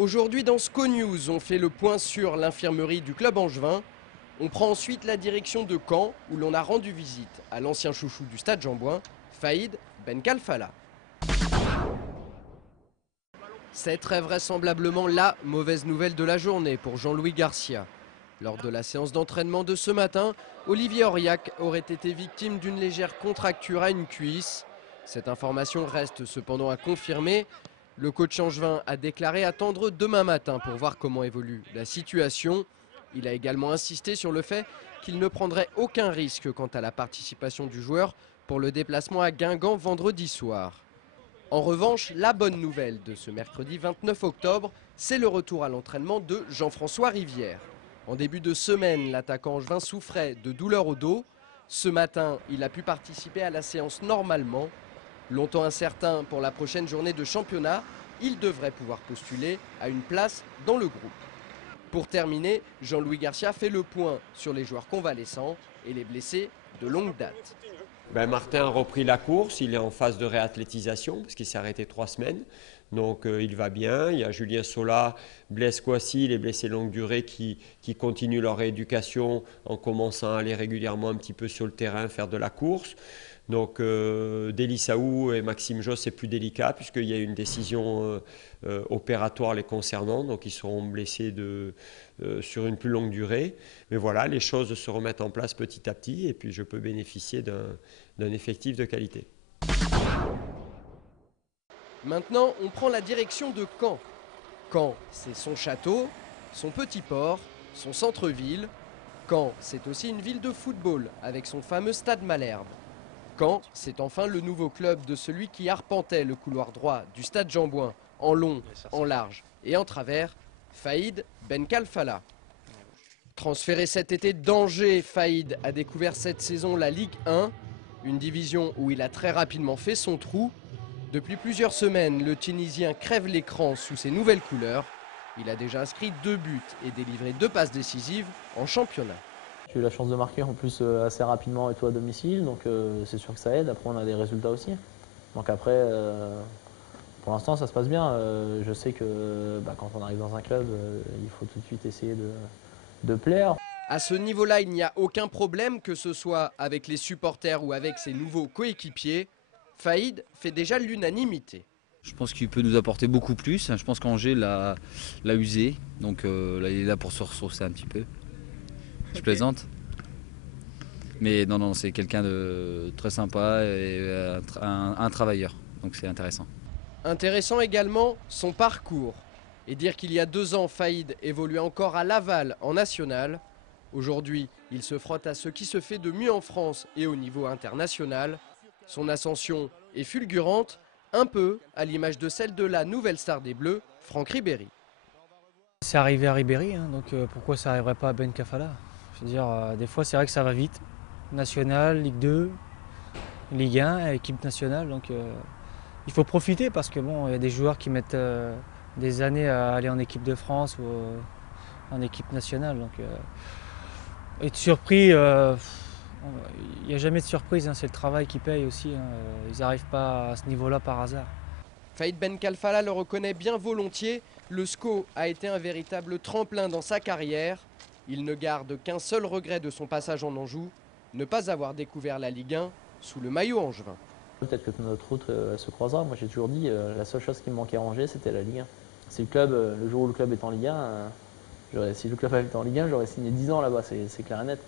Aujourd'hui dans SCO News, on fait le point sur l'infirmerie du club angevin. On prend ensuite la direction de Caen où l'on a rendu visite à l'ancien chouchou du stade Jean-Bouin, Faïd Benkhalfallah. C'est très vraisemblablement la mauvaise nouvelle de la journée pour Jean-Louis Garcia. Lors de la séance d'entraînement de ce matin, Olivier Auriac aurait été victime d'une légère contracture à une cuisse. Cette information reste cependant à confirmer. Le coach angevin a déclaré attendre demain matin pour voir comment évolue la situation. Il a également insisté sur le fait qu'il ne prendrait aucun risque quant à la participation du joueur pour le déplacement à Guingamp vendredi soir. En revanche, la bonne nouvelle de ce mercredi 29 octobre, c'est le retour à l'entraînement de Jean-François Rivière. En début de semaine, l'attaquant angevin souffrait de douleurs au dos. Ce matin, il a pu participer à la séance normalement. Longtemps incertain pour la prochaine journée de championnat, il devrait pouvoir postuler à une place dans le groupe. Pour terminer, Jean-Louis Garcia fait le point sur les joueurs convalescents et les blessés de longue date. Martin a repris la course, il est en phase de réathlétisation parce qu'il s'est arrêté 3 semaines. Donc il va bien. Il y a Julien Sola, Blaise Kouassi, les blessés longue durée qui continuent leur rééducation en commençant à aller régulièrement un petit peu sur le terrain, faire de la course. Donc Deli Saou et Maxime Josse, c'est plus délicat puisqu'il y a une décision opératoire les concernant. Donc ils seront blessés sur une plus longue durée. Mais voilà, les choses se remettent en place petit à petit et puis je peux bénéficier d'un effectif de qualité. Maintenant, on prend la direction de Caen. Caen, c'est son château, son petit port, son centre-ville. Caen, c'est aussi une ville de football avec son fameux stade Malherbe. Caen, c'est enfin le nouveau club de celui qui arpentait le couloir droit du stade Jean-Bouin en long, en large et en travers, Faïd Benkhalfallah. Transféré cet été d'Angers, Faïd a découvert cette saison la Ligue 1, une division où il a très rapidement fait son trou. Depuis plusieurs semaines, le Tunisien crève l'écran sous ses nouvelles couleurs. Il a déjà inscrit 2 buts et délivré 2 passes décisives en championnat. J'ai eu la chance de marquer en plus assez rapidement et tout à domicile, donc c'est sûr que ça aide. Après on a des résultats aussi. Donc après, pour l'instant ça se passe bien. Je sais que quand on arrive dans un club, il faut tout de suite essayer de plaire. À ce niveau-là, il n'y a aucun problème, que ce soit avec les supporters ou avec ses nouveaux coéquipiers. Faïd fait déjà l'unanimité. Je pense qu'il peut nous apporter beaucoup plus. Je pense qu'Angers l'a usé, donc là, il est là pour se ressourcer un petit peu. Je plaisante. Mais non, c'est quelqu'un de très sympa et un travailleur, donc c'est intéressant. Intéressant également son parcours. Et dire qu'il y a 2 ans, Faïd évoluait encore à Laval en national. Aujourd'hui, il se frotte à ce qui se fait de mieux en France et au niveau international. Son ascension est fulgurante, un peu à l'image de celle de la nouvelle star des Bleus, Franck Ribéry. C'est arrivé à Ribéry, donc pourquoi ça n'arriverait pas à Benkhalfallah? Je veux dire, des fois c'est vrai que ça va vite. National, Ligue 2, Ligue 1, équipe nationale, donc il faut profiter parce que bon, il y a des joueurs qui mettent des années à aller en équipe de France ou en équipe nationale. Donc être surpris, il n'y a jamais de surprise, c'est le travail qui paye aussi. Ils n'arrivent pas à ce niveau-là par hasard. Faïd Benkhalfallah le reconnaît bien volontiers. Le SCO a été un véritable tremplin dans sa carrière. Il ne garde qu'un seul regret de son passage en Anjou, ne pas avoir découvert la Ligue 1 sous le maillot angevin. Peut-être que notre route se croisera. Moi j'ai toujours dit la seule chose qui me manquait à Angers, c'était la Ligue 1. Si le jour où le club est en Ligue 1, si le club était en Ligue 1, j'aurais signé 10 ans là-bas, c'est clair et net.